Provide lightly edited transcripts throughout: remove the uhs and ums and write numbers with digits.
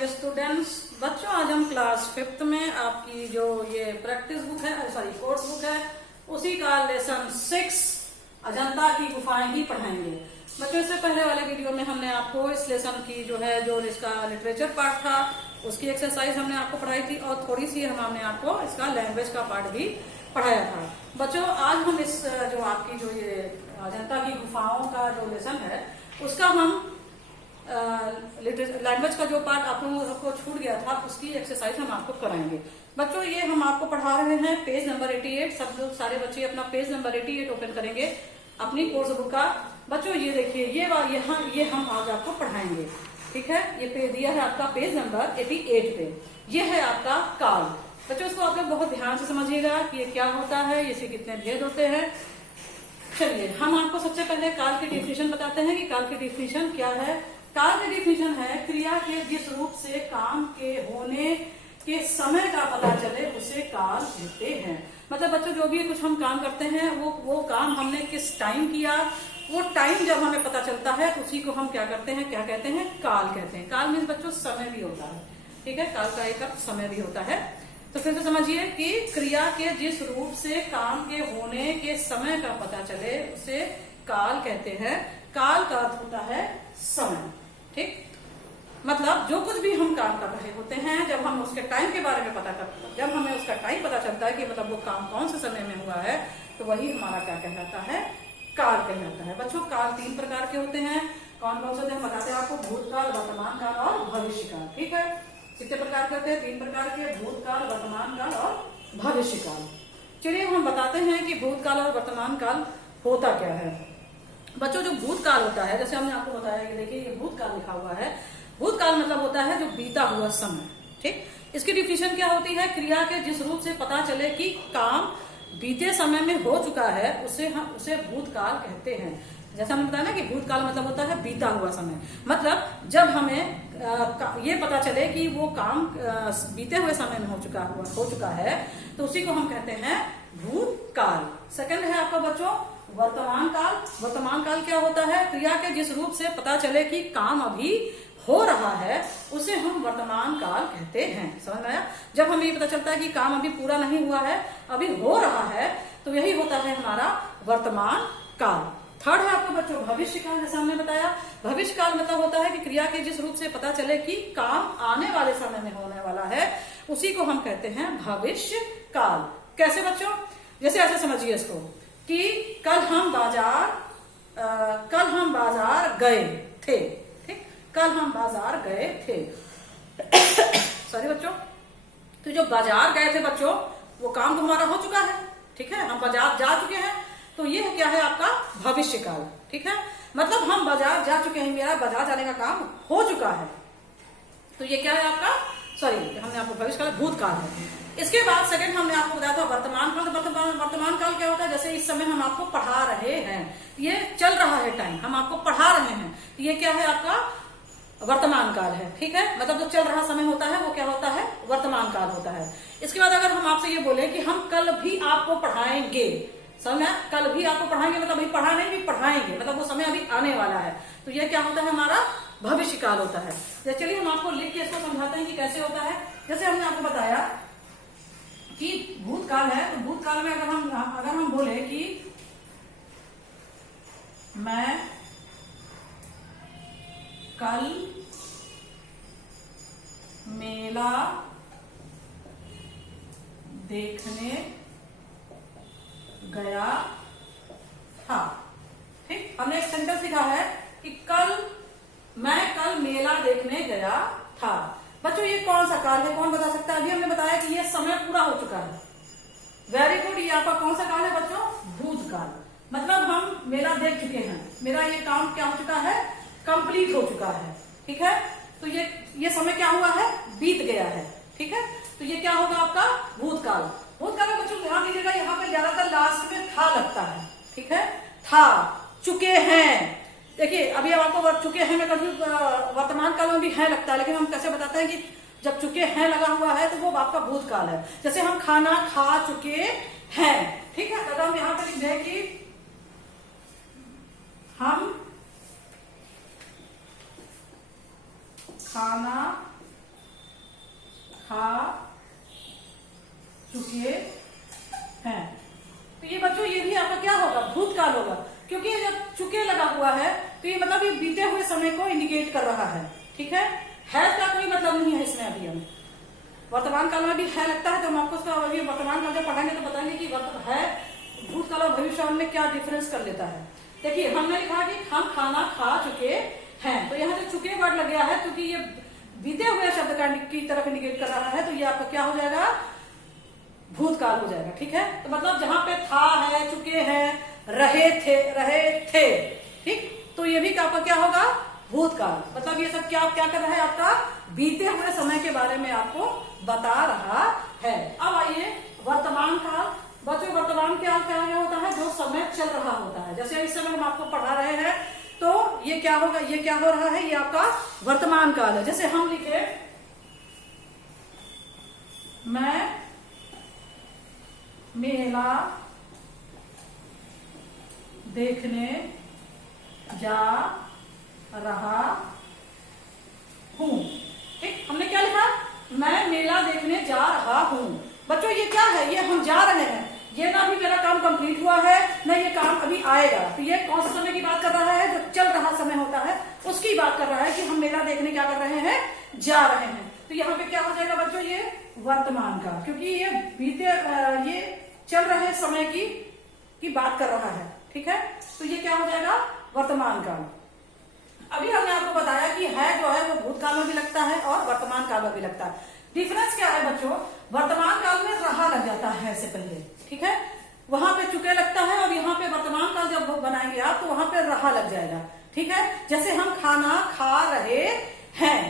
Morning students. बच्चों आज हम क्लास 5th में आपकी जो ये प्रैक्टिस बुक है, सॉरी कोर्स बुक है, उसी का लेसन 6 अजंता की गुफाएं ही पढ़ाएंगे। बच्चों इससे पहले वाले वीडियो में हमने आपको इस लेसन की जो इसका लिटरेचर पार्ट था उसकी एक्सरसाइज हमने आपको पढ़ाई थी और थोड़ी सी हमने आपको इसका लैंग्वेज का पार्ट भी पढ़ाया था। बच्चों आज हम इस जो आपकी जो ये अजंता की गुफाओं का जो लेसन है उसका हम लैंग्वेज का जो पार्ट आप लोगों को छूट गया था उसकी एक्सरसाइज हम आपको कराएंगे। बच्चों ये हम आपको पढ़ा रहे हैं पेज नंबर 88। सब लोग सारे बच्चे अपना पेज नंबर 88 ओपन करेंगे अपनी कोर्स बुक का। बच्चों ये देखिए ये हम आज आपको पढ़ाएंगे, ठीक है। ये पेज दिया है आपका पेज नंबर 88 पे। ये है आपका काल। बच्चों इसको आप लोग बहुत ध्यान से समझिएगा कि ये क्या होता है, इसके कितने भेद होते हैं। चलिए हम आपको सबसे पहले काल की डिफिनेशन बताते हैं कि काल की डिफिनेशन क्या है। काल की डिफिनेशन है क्रिया के जिस रूप से काम के होने के समय का पता चले उसे काल कहते हैं। मतलब बच्चों जो भी कुछ हम काम करते हैं वो काम हमने किस टाइम किया, वो टाइम जब हमें पता चलता है तो उसी को हम क्या करते हैं, क्या कहते हैं, काल कहते हैं। काल मीन्स बच्चों समय भी होता है, ठीक है। काल का एक अर्थ समय भी होता है। तो फिर से समझिए कि क्रिया के जिस रूप से काम के होने के समय का पता चले उसे काल कहते हैं। काल का अर्थ होता है समय, ठीक। मतलब जो कुछ भी हम काम कर रहे होते हैं जब हम उसके टाइम के बारे में जब हमें उसका टाइम पता चलता है कि मतलब वो काम कौन से समय में हुआ है तो वही हमारा क्या कहलाता है, काल कहलाता है। बच्चों काल 3 प्रकार के होते हैं। कौन कौन से होते हैं बताते हैं आपको, भूतकाल, वर्तमान काल और भविष्य काल, ठीक है। कितने प्रकार के होते हैं? 3 प्रकार के, भूतकाल, वर्तमान काल और भविष्य काल। चलिए हम बताते हैं कि भूतकाल और वर्तमान काल होता क्या है। बच्चों जो भूतकाल होता है, जैसे हमने आपको बताया कि देखिए ये भूतकाल लिखा हुआ है। भूतकाल मतलब होता है जो बीता हुआ समय, ठीक। इसकी डिफिनेशन क्या होती है, क्रिया के जिस रूप से पता चले कि काम बीते समय में हो चुका है उसे भूतकाल कहते हैं। जैसा हमने बताया ना कि भूतकाल मतलब होता है बीता हुआ समय। मतलब जब हमें ये पता चले कि वो काम बीते हुए समय में हो चुका है तो उसी को हम कहते हैं भूतकाल। सेकंड है आपका बच्चों वर्तमान काल। वर्तमान काल क्या होता है, क्रिया के जिस रूप से पता चले कि काम अभी हो रहा है उसे हम वर्तमान काल कहते हैं। समझ में आया? जब हमें पता चलता है कि काम अभी पूरा नहीं हुआ है, अभी हो रहा है, तो यही होता है हमारा वर्तमान काल। थर्ड है आपको बच्चों भविष्य काल। जैसा हमने बताया भविष्य काल मतलब होता है कि क्रिया के जिस रूप से पता चले कि काम आने वाले समय में होने वाला है उसी को हम कहते हैं भविष्य काल। कैसे बच्चों? जैसे ऐसे समझिए इसको कि कल हम बाजार गए थे, ठीक। कल हम बाजार गए थे सॉरी बच्चों। तो जो बाजार गए थे बच्चों वो काम तो हमारा हो चुका है, ठीक है। हम बाजार जा चुके हैं तो ये क्या है आपका भविष्य काल, ठीक है। मतलब हम बाजार जा चुके हैं, मेरा बाजार जाने का काम हो चुका है, तो ये क्या है आपका, सॉरी हमने आपको भविष्य काल भूतकाल है। इसके बाद सेकंड हमने आपको बताया था वर्तमान काल। वर्तमान काल क्या होता है, जैसे इस समय हम आपको पढ़ा रहे हैं, ये चल रहा है टाइम, हम आपको पढ़ा रहे हैं, तो ये क्या है आपका वर्तमान काल है, ठीक है। मतलब जो चल रहा समय होता है वो क्या होता है, वर्तमान काल होता है। इसके बाद अगर हम आपसे ये बोले कि हम कल भी आपको पढ़ाएंगे, समझ, कल भी आपको पढ़ाएंगे मतलब अभी पढ़ा नहीं, भी पढ़ाएंगे, मतलब वो समय अभी आने वाला है, तो ये क्या होता है हमारा भविष्य काल होता है। चलिए हम आपको लिख के इसको समझाते हैं कि कैसे होता है। जैसे हमने आपको बताया कि भूतकाल है, तो भूतकाल में अगर हम बोले कि मैं कल मेला देखने गया था, ठीक। हमने एक सेंटेंस लिखा है कि मैं कल मेला देखने गया था। बच्चों ये कौन सा काल है, कौन बता सकता है? अभी हमने बताया कि ये समय पूरा हो चुका है। Very good. ये आपका कौन सा काल है बच्चों, भूतकाल। मतलब हम मेला देख चुके हैं, मेरा ये काम क्या हो चुका है, कंप्लीट हो चुका है, ठीक है। तो ये समय क्या हुआ है, बीत गया है, ठीक है। तो ये क्या होगा आपका भूतकाल। भूतकाल में बच्चों ध्यान दीजिएगा यहाँ पे ज्यादातर लास्ट में था लगता है, ठीक है। था, चुके हैं। देखिए अभी आपको चुके हैं में कभी वर्तमान काल में भी है लगता है, लेकिन हम कैसे बताते हैं कि जब चुके हैं लगा हुआ है तो वो आपका भूतकाल है। जैसे हम खाना खा चुके हैं, ठीक है। अगर हम यहाँ पे लिख दें कि हम खाना खा चुके हैं। तो ये बच्चों ये भी आपका क्या होगा, भूतकाल होगा, क्योंकि ये जब चुके लगा हुआ है तो ये मतलब ये बीते हुए समय को इंडिकेट कर रहा है। ठीक है का कोई मतलब नहीं है इसमें। अभी हम वर्तमान काल में भी है लगता है, तो हम आपको उसका अभी वर्तमान काल जब पढ़ाएंगे तो बताएंगे कि है भूतकाल और भविष्यकाल में क्या डिफरेंस कर लेता है। देखिए हमने लिखा कि हम खाना खा चुके हैं, तो यहाँ जो चुके वर्ड लग गया है क्योंकि ये बीते हुए शब्द का की तरफ इंडिकेट कर रहा है, तो ये आपका क्या हो जाएगा, भूतकाल हो जाएगा। ठीक है, तो मतलब जहां पे था है, चुके हैं, रहे थे, ठीक, तो ये भी आपका क्या होगा, भूतकाल। मतलब ये सब क्या क्या कर रहा है, आपका बीते हुए समय के बारे में आपको बता रहा है। अब आइए वर्तमान काल। बच्चों वर्तमान काल क्या होता है, जो समय चल रहा होता है। जैसे इस समय हम आपको पढ़ा रहे हैं तो ये क्या होगा, ये क्या हो रहा है, ये आपका वर्तमान काल है। जैसे हम लिखे मैं मेला देखने जा रहा हूं। ठीक, हमने क्या लिखा, मैं मेला देखने जा रहा हूं। बच्चों ये क्या है, ये हम जा रहे हैं, ये ना अभी मेरा काम कंप्लीट हुआ है ना ये काम अभी आएगा। तो ये कौन से समय की बात कर रहा है, जो चल रहा समय होता है उसकी बात कर रहा है कि हम मेला देखने क्या कर रहे हैं, जा रहे हैं। तो यहाँ पे क्या हो जाएगा बच्चों, ये वर्तमान काल, क्योंकि ये बीते ये चल रहे समय की बात कर रहा है। ठीक है, तो ये क्या हो जाएगा, वर्तमान काल। अभी हमने आपको बताया कि है जो है वो भूतकाल में भी लगता है और वर्तमान काल में भी लगता है। डिफरेंस क्या है बच्चों, वर्तमान काल में रहा लग जाता है इससे पहले। ठीक है, वहां पे चुके लगता है और यहाँ पे वर्तमान काल जब बनाएंगे आप तो वहां पे रहा लग जाएगा। ठीक है, जैसे हम खाना खा रहे हैं।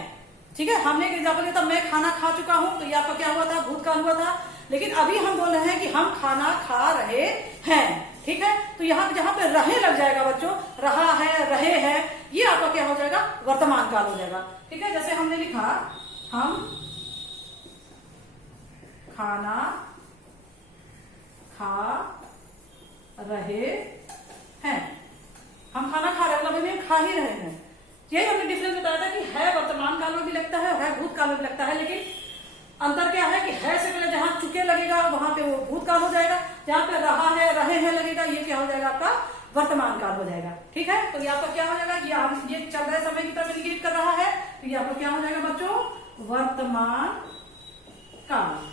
ठीक है, हमने एक एग्जाम्पल लिया था, मैं खाना खा चुका हूं, तो ये आपका क्या हुआ था, भूतकाल हुआ था। लेकिन अभी हम बोल रहे हैं कि हम खाना खा रहे हैं। ठीक है, तो यहाँ जहां पे रहे लग जाएगा बच्चों, रहा है, रहे हैं, ये आपका क्या हो जाएगा, वर्तमान काल हो जाएगा। ठीक है, जैसे हमने लिखा हम खाना खा रहे हैं। हम खाना खा रहे हैं, मतलब हम खा ही रहे हैं। यही हमने डिफरेंस बताया था कि है वर्तमान काल में भी लगता है भूतकाल में भी लगता है। लेकिन अंतर क्या है कि है से पहले जहां चुके लगेगा वहां पे वो भूतकाल हो जाएगा, जहां पे रहा है, रहे हैं लगेगा, ये क्या हो जाएगा, आपका वर्तमान काल हो जाएगा। ठीक है, तो ये आपका क्या हो जाएगा, ये चल रहे समय की तरफ इंडिकेट कर रहा है, तो ये आपका क्या हो जाएगा बच्चों, वर्तमान काल।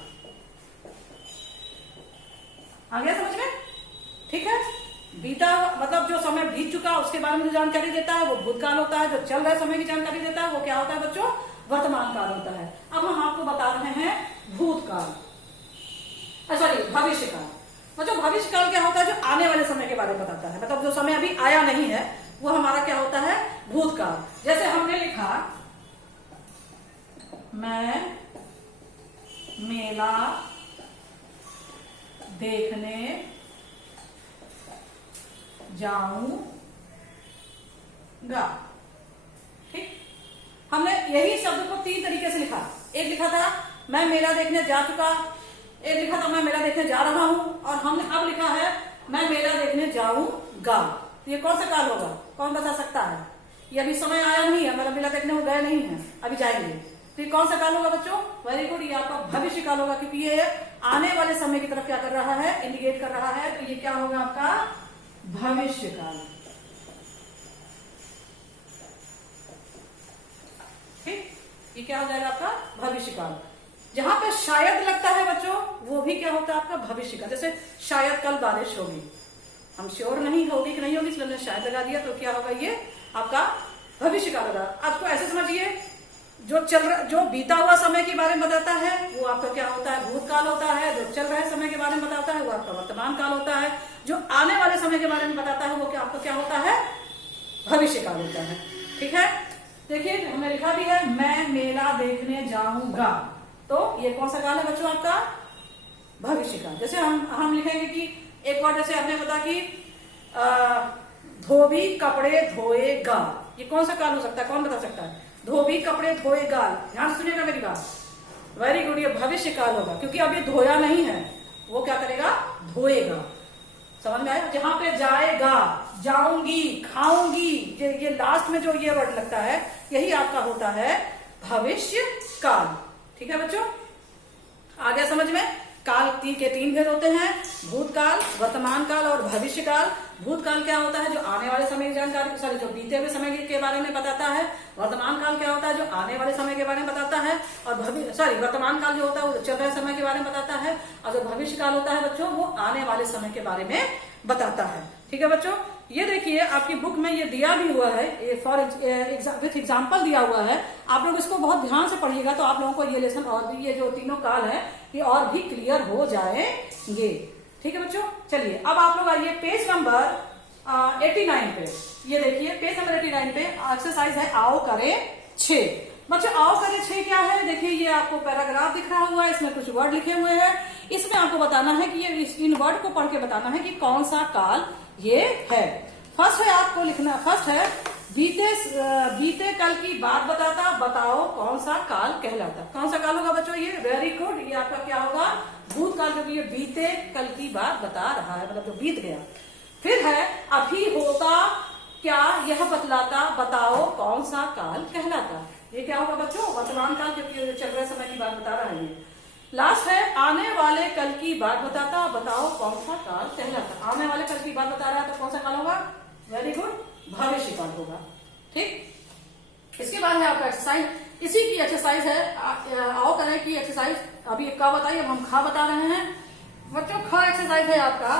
आ गया समझ में? ठीक है, बीता मतलब जो समय बीत चुका उसके बारे में जो जानकारी देता है वो भूतकाल होता है, जो चल रहे समय की जानकारी देता है वो क्या होता है बच्चों, वर्तमान काल होता है। अब हम आपको बता रहे हैं भूतकाल, सॉरी भविष्य काल। मतलब भविष्य काल क्या होता है, जो आने वाले समय के बारे में बताता है, मतलब जो समय अभी आया नहीं है वो हमारा क्या होता है, भूतकाल। जैसे हमने लिखा मैं मेला देखने जाऊंगा। ठीक, हमने यही शब्द को 3 तरीके से लिखा। एक लिखा था मैं मेला देखने जा चुका, एक लिखा था मैं मेला देखने जा रहा हूं, और हमने अब लिखा है मैं मेला देखने जाऊंगा। तो ये कौन सा काल होगा, कौन बता सकता है? ये अभी समय आया नहीं है, मतलब मेला देखने वो गए नहीं है, अभी जाएंगे। तो ये कौन सा काल होगा बच्चों, वेरी गुड, ये आपका भविष्य काल होगा, क्योंकि ये आने वाले समय की तरफ क्या कर रहा है, इंडिकेट कर रहा है। तो ये क्या होगा आपका भविष्य काल। ठीक, ये क्या हो जाएगा आपका भविष्य काल। जहां पे शायद लगता है बच्चों वो भी क्या होता है आपका भविष्य काल। जैसे शायद कल बारिश होगी, हम श्योर नहीं होगी कि नहीं होगी, इसलिए हमने शायद लगा दिया, तो क्या होगा, ये आपका भविष्य काल होगा। आपको ऐसे समझिए, जो बीता हुआ समय के बारे में बताता है वो आपका क्या होता है, भूतकाल होता है। जो चल रहे समय के बारे में बताता है वो आपका वर्तमान काल होता है। जो आने वाले समय के बारे में बताता है वो क्या आपका क्या होता है, भविष्य काल होता है। ठीक है, देखिए हमने लिखा भी है मैं मेला देखने जाऊंगा, तो ये कौन सा काल है बच्चों, आपका भविष्य काल। जैसे हम लिखेंगे कि एक बार जैसे आपने बता कि धोबी कपड़े धोएगा, ये कौन सा काल हो सकता है, कौन बता सकता है, धोबी कपड़े धोएगा। ध्यान सुनिएगा मेरी बात, वेरी गुड, ये भविष्य काल होगा, क्योंकि अभी धोया नहीं है, वो क्या करेगा, धोएगा। समझ में आया? जहां पे जाएगा, जाऊंगी, खाऊंगी, ये लास्ट में जो ये वर्ड लगता है यही आपका होता है भविष्य काल। ठीक है बच्चों, आ गया समझ में? काल के 3 भेद होते हैं, भूतकाल, वर्तमान काल और भविष्य काल। भूतकाल क्या होता है? जो आने वाले समय की जानकारी, सॉरी जो बीते हुए समय के बारे में बताता है। वर्तमान काल क्या होता है? जो आने वाले समय के बारे में बताता है। और वर्तमान काल जो होता है वो चल रहे समय के बारे में बताता है, और जो भविष्य काल होता है बच्चों वो आने वाले समय के बारे में बताता है। ठीक है बच्चों, ये देखिए आपकी बुक में ये दिया भी हुआ है, ये फॉर विथ एग्जाम्पल दिया हुआ है। आप लोग इसको बहुत ध्यान से पढ़िएगा तो आप लोगों को ये लेसन और भी, ये जो तीनों काल है ये और भी क्लियर हो जाएंगे। ठीक है बच्चों, चलिए अब आप लोग आइए पेज नंबर 89 पे। ये देखिए पेज नंबर 89 पे एक्सरसाइज है आओ करें 6। बच्चों आओ करें 6 क्या है? देखिए ये आपको पैराग्राफ दिख रहा हुआ है, इसमें कुछ वर्ड लिखे हुए हैं। इसमें आपको बताना है कि ये इन वर्ड को पढ़ के बताना है कि कौन सा काल ये है। फर्स्ट है आपको लिखना, फर्स्ट है बीते कल की बात बताता, बताओ कौन सा काल कहलाता। कौन सा काल होगा बच्चों? ये वेरी गुड, ये आपका क्या होगा? भूतकाल, क्योंकि ये बीते कल की बात बता रहा है, मतलब जो बीत गया। फिर है अभी होता क्या यह बतलाता, बताओ कौन सा काल कहलाता। ये क्या होगा बच्चों? वर्तमान काल, क्योंकि चल रहे समय की बात बता रहा है ये। लास्ट है आने वाले कल की बात बताता, बताओ कौन सा काल कहलाता। आने वाले कल की बात बता रहा है तो कौन सा काल होगा? वेरी गुड, भविष्य काल होगा। ठीक, इसके बाद है आपका एक्सरसाइज, इसी की एक्सरसाइज है आओ करें की एक्सरसाइज। अभी का बताइए, अब हम खा बता रहे हैं बच्चों। खा एक्सरसाइज है आपका,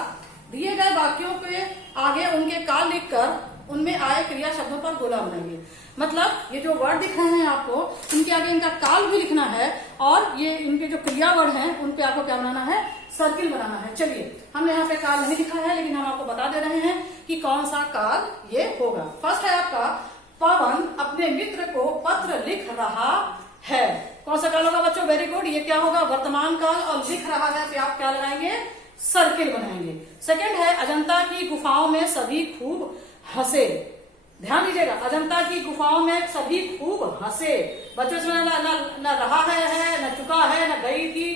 दिए गए वाक्यों के आगे उनके काल लिखकर उनमें आए क्रिया शब्दों पर गोला बनाइए। मतलब ये जो वर्ड दिख रहे हैं आपको, इनके आगे इनका काल भी लिखना है, और ये इनके जो क्रिया वर्ड हैं उन पे आपको क्या बनाना है? सर्किल बनाना है। चलिए हमने यहाँ पे काल नहीं लिखा है, लेकिन हम आपको बता दे रहे हैं कि कौन सा काल ये होगा। फर्स्ट है आपका पवन अपने मित्र को पत्र लिख रहा है। कौन सा काल होगा बच्चों? वेरी गुड, ये क्या होगा? वर्तमान काल। और लिख रहा है पे आप क्या लगाएंगे? सर्किल बनाएंगे। सेकेंड है अजंता की गुफाओं में सभी खूब हंसे। ध्यान दीजिएगा, अजंता की गुफाओं में सभी खूब हंसे। बच्चों इसमें न रहा है, न चुका है, न गई थी,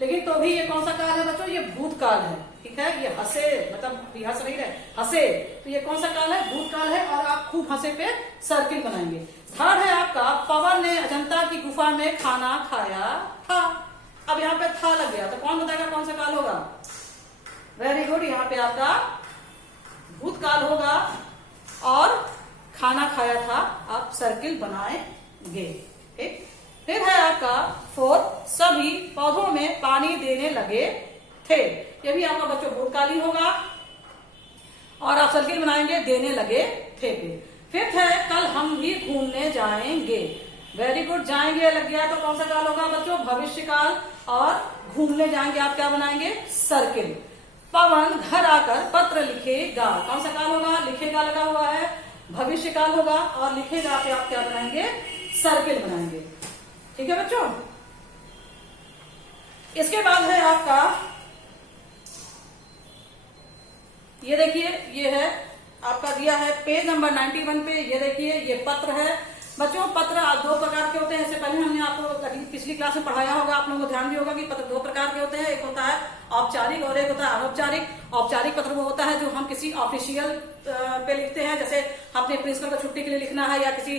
लेकिन तो भी ये कौन सा काल है बच्चों? ये भूतकाल है। ठीक है, ये हंसे मतलब हंस नहीं रहे, हंसे, तो ये कौन सा काल है? भूतकाल है। और आप खूब हंसे पे सर्किल बनाएंगे। थर्ड है आपका पवन ने अजंता की गुफा में खाना खाया था। अब यहाँ पे था लग गया, तो कौन बताएगा कौन सा काल होगा? वेरी गुड, यहाँ पे आपका भूतकाल होगा, और खाना खाया था आप सर्किल बनाएंगे। ठीक, फिर है आपका फोर्थ सभी पौधों में पानी देने लगे थे। ये भी आपका बच्चों भूतकाल ही होगा, और आप सर्किल बनाएंगे देने लगे थे पे। फिफ्थ है कल हम भी घूमने जाएंगे। वेरी गुड, जाएंगे लग गया तो कौन सा काल होगा बच्चों? भविष्य काल। और घूमने जाएंगे आप क्या बनाएंगे? सर्किल। पवन घर आकर पत्र लिखेगा। कौन सा काल होगा? लिखेगा लगा हुआ है, भविष्य काल होगा, और लिखेगा पे आप क्या बनाएंगे? सर्किल बनाएंगे। ठीक है बच्चों, इसके बाद है आपका ये देखिए, ये है आपका दिया है पेज नंबर 91 पे। ये देखिए ये पत्र है बच्चों। पत्र दो प्रकार के होते हैं, इससे पहले हमने आपको पिछली क्लास में पढ़ाया होगा, आप लोगों को ध्यान भी होगा कि पत्र दो प्रकार के होते हैं। एक होता है औपचारिक और एक होता है अनौपचारिक। औपचारिक पत्र वो होता है जो हम किसी ऑफिशियल पे लिखते हैं, जैसे अपने प्रिंसिपल को छुट्टी के लिए लिखना है, या किसी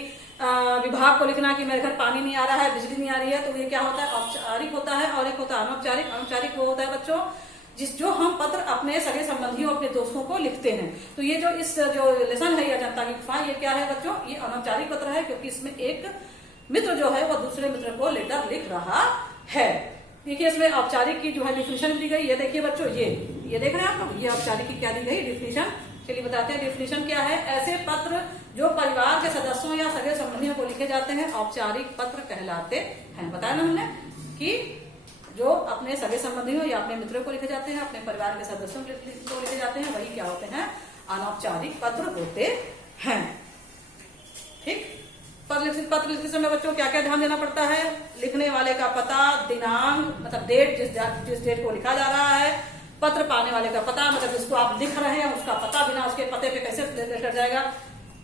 विभाग को लिखना है कि मेरे घर पानी नहीं आ रहा है, बिजली नहीं आ रही है, तो ये क्या होता है? औपचारिक होता है। और एक होता है अनौपचारिक। अनौपचारिक वो होता है बच्चों जो हम पत्र अपने सगे संबंधियों, अपने दोस्तों को लिखते हैं। तो ये जो लेसन है या अजंता की गुफा, ये क्या है बच्चों? ये अनौपचारिक पत्र है, क्योंकि इसमें एक मित्र जो है वो दूसरे मित्र को लेटर लिख रहा है। देखिए इसमें औपचारिक की जो है डिफिनेशन दी गई, ये देखिए बच्चों, ये देख रहे हैं आप लोग, ये औपचारिक की क्या दी गई डिफिनेशन। चलिए बताते हैं डिफिनेशन क्या है। ऐसे पत्र जो परिवार के सदस्यों या सगे संबंधियों को लिखे जाते हैं औपचारिक पत्र कहलाते हैं। बताया ना हमने कि जो अपने सगे संबंधियों या अपने मित्रों को लिखे जाते हैं, अपने परिवार के सदस्यों को लिखे जाते हैं, वही क्या होते हैं? अनौपचारिक पत्र होते हैं। ठीक, पत्र लिखते समय बच्चों क्या क्या ध्यान देना पड़ता है? लिखने वाले का पता, दिनांक मतलब डेट, जिस डेट को लिखा जा रहा है। पत्र पाने वाले का पता, मतलब जिसको आप लिख रहे हैं उसका पता, बिना उसके पते पे कैसे लेटर जाएगा?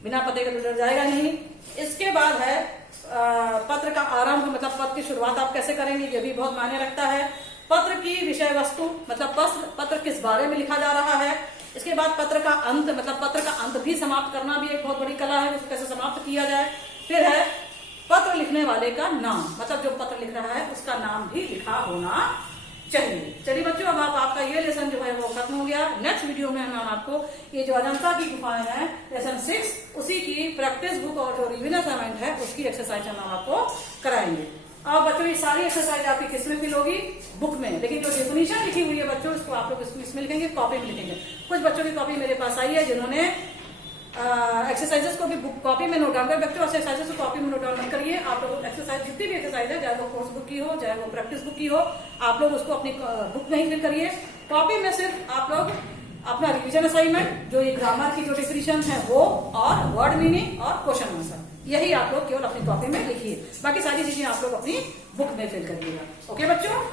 बिना पते के लेटर जाएगा नहीं। इसके बाद है पत्र का आरंभ, मतलब पत्र की शुरुआत आप कैसे करेंगे, ये भी बहुत मायने रखता है। पत्र की विषय वस्तु, मतलब पत्र किस बारे में लिखा जा रहा है। इसके बाद पत्र का अंत, मतलब पत्र का अंत भी समाप्त करना भी एक बहुत बड़ी कला है, उसको कैसे समाप्त किया जाए। फिर है पत्र लिखने वाले का नाम, मतलब जो पत्र लिख रहा है उसका नाम भी लिखा होना चाहिए। चलिए बच्चों, अब आपका ये लेसन जो है वो खत्म हो गया। नेक्स्ट वीडियो में हम आपको ये जो अजंता की गुफाएं हैं लेसन 6 उसी की प्रैक्टिस बुक और जो रिवीजन असाइनमेंट है उसकी एक्सरसाइज हम आपको कराएंगे। अब बच्चों ये सारी एक्सरसाइज आपकी किस में फिल होगी? बुक में। लेकिन जो डेफिनेशन लिखी हुई है बच्चों इसको आप लोग इसमें लिखेंगे, कॉपी में लिखेंगे। कुछ बच्चों की कॉपी मेरे पास आई है जिन्होंने एक्सरसाइजेस को भी बुक कॉपी में नोट डाउन कर। बच्चों एक्सरसाइजेस को कॉपी में नोट डाउन मत करिए। आप लोग एक्सरसाइज जितनी भी एक्सरसाइज है, चाहे वो कोर्स बुक की हो चाहे वो प्रैक्टिस बुक की हो, आप लोग उसको अपनी बुक में ही फिल करिए। कॉपी में सिर्फ आप लोग अपना रिवीजन असाइनमेंट, जो ये ग्रामर की जो डिफिनेशन है वो, और वर्ड मीनिंग और क्वेश्चन आंसर, यही आप लोग केवल अपनी कॉपी में लिखिए। बाकी सारी चीजें आप लोग अपनी बुक में फिल करिएगा। ओके बच्चों।